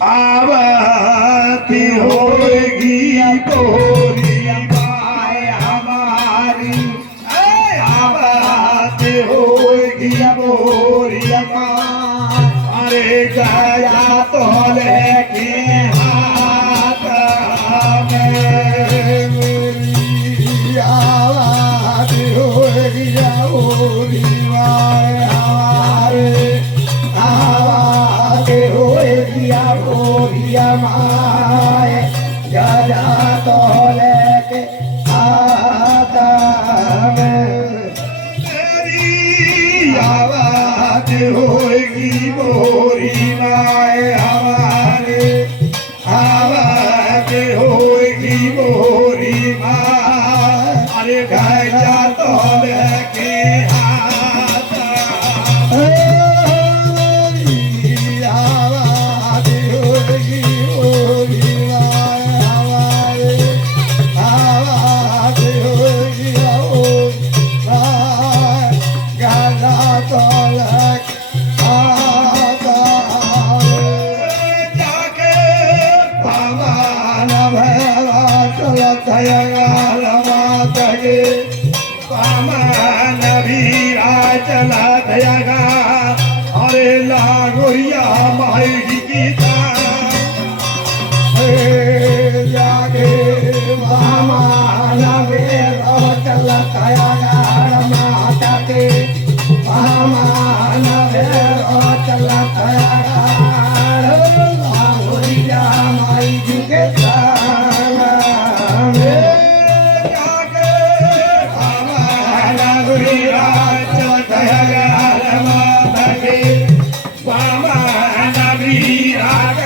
आवाती होगी तोरी माय हमारी, आवाती होगी तोरी माँ। अरे गया तो लेके हाथ में मेरी, आवाती होगी तोरी माय हमारी, आवाती होगी तोरी माय। गया तो लेके हाथ में मेरी, आवाज होगी मोरी माए हमारे, आवाज होगी मोरी माँ। अरे गया तो लेके हाथ मेरी, आवाज होगी मोरी माए हमारे, आवाज होगी मोरी माँ। गया तो लेके हाथ जाके भगवान भैया चलत माता के, भगवान भीरा चलत अरे लागोरिया माई गीता जागे भगवान भैया चलत माता के, भगवान भैया चलत लागोरिया माई गीता माता के, बाबा नबी रात